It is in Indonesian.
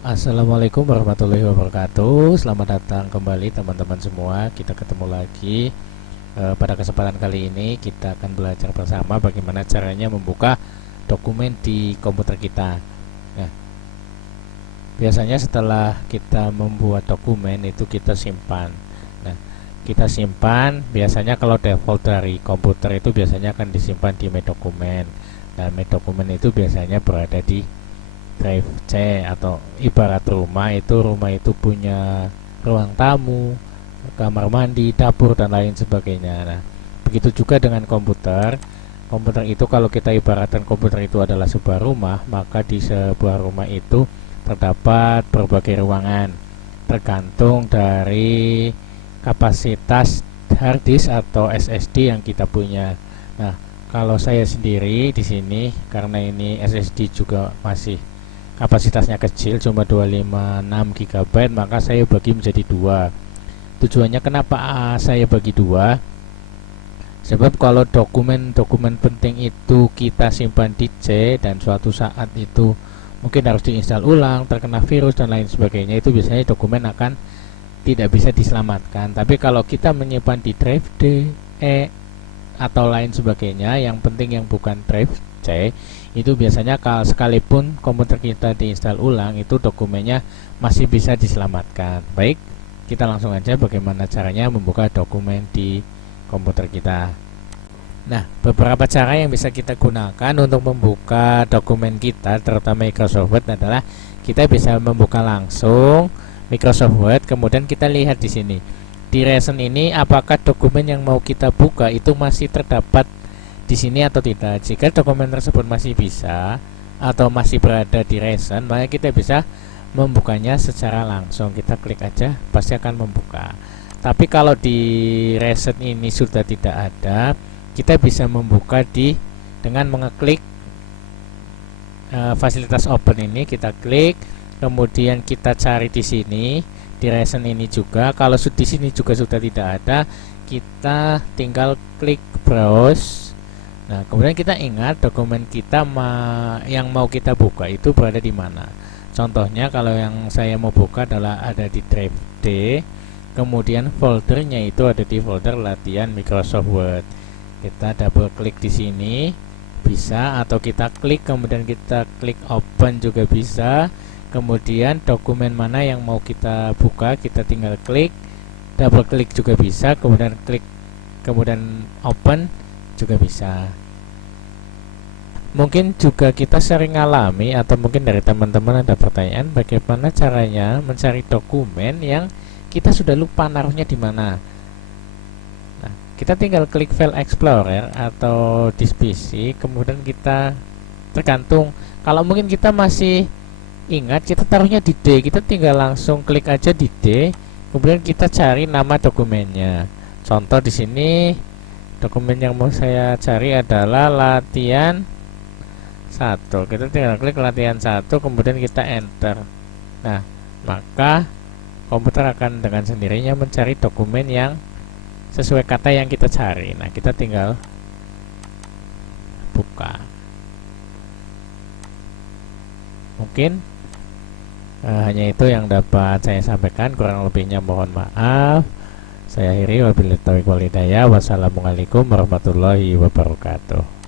Assalamualaikum warahmatullahi wabarakatuh. Selamat datang kembali teman-teman semua. Kita ketemu lagi. Pada kesempatan kali ini kita akan belajar bersama bagaimana caranya membuka dokumen di komputer kita. Nah, biasanya setelah kita membuat dokumen itu kita simpan. Nah, kita simpan biasanya kalau default dari komputer itu biasanya akan disimpan di main dokumen. Dan main dokumen itu biasanya berada di drive C, atau ibarat rumah itu punya ruang tamu, kamar mandi, dapur dan lain sebagainya. Nah, begitu juga dengan komputer. Komputer itu kalau kita ibaratkan komputer itu adalah sebuah rumah, maka di sebuah rumah itu terdapat berbagai ruangan tergantung dari kapasitas hard disk atau SSD yang kita punya. Nah, kalau saya sendiri di sini karena ini SSD juga masih kapasitasnya kecil, cuma 256 GB, maka saya bagi menjadi dua. Tujuannya kenapa saya bagi dua? Sebab kalau dokumen-dokumen penting itu kita simpan di C dan suatu saat itu mungkin harus diinstal ulang, terkena virus dan lain sebagainya, itu biasanya dokumen akan tidak bisa diselamatkan. Tapi kalau kita menyimpan di drive D, E atau lain sebagainya, yang penting yang bukan drive C, itu biasanya kalau sekalipun komputer kita diinstal ulang, itu dokumennya masih bisa diselamatkan. Baik, kita langsung aja bagaimana caranya membuka dokumen di komputer kita. Nah, beberapa cara yang bisa kita gunakan untuk membuka dokumen kita, terutama Microsoft Word, adalah kita bisa membuka langsung Microsoft Word, kemudian kita lihat di sini di recent ini apakah dokumen yang mau kita buka itu masih terdapat di sini atau tidak. Jika dokumen tersebut masih bisa atau masih berada di recent, maka kita bisa membukanya secara langsung. Kita klik aja, pasti akan membuka. Tapi kalau di recent ini sudah tidak ada, kita bisa membuka dengan mengeklik fasilitas open ini. Kita klik, kemudian kita cari di sini di recent ini juga. Kalau di sini juga sudah tidak ada, kita tinggal klik browse. Nah, kemudian kita ingat dokumen kita yang mau kita buka itu berada di mana. Contohnya kalau yang saya mau buka adalah ada di drive D, kemudian foldernya itu ada di folder latihan Microsoft Word. Kita double klik di sini bisa, atau kita klik kemudian kita klik open juga bisa. Kemudian dokumen mana yang mau kita buka, kita tinggal klik, double klik juga bisa, kemudian klik, kemudian open juga bisa. Mungkin juga kita sering alami atau mungkin dari teman-teman ada pertanyaan bagaimana caranya mencari dokumen yang kita sudah lupa naruhnya di mana. Nah, kita tinggal klik File Explorer atau di PC, kemudian kita tergantung, kalau mungkin kita masih ingat kita taruhnya di D, kita tinggal langsung klik aja di D, kemudian kita cari nama dokumennya. Contoh di sini dokumen yang mau saya cari adalah latihan 1. Kita tinggal klik latihan 1, kemudian kita enter. Nah, maka komputer akan dengan sendirinya mencari dokumen yang sesuai kata yang kita cari. Nah, kita tinggal buka. Mungkin hanya itu yang dapat saya sampaikan, kurang lebihnya mohon maaf. Saya akhiri, wabillahi taufiq wal hidayah. Wassalamualaikum warahmatullahi wabarakatuh.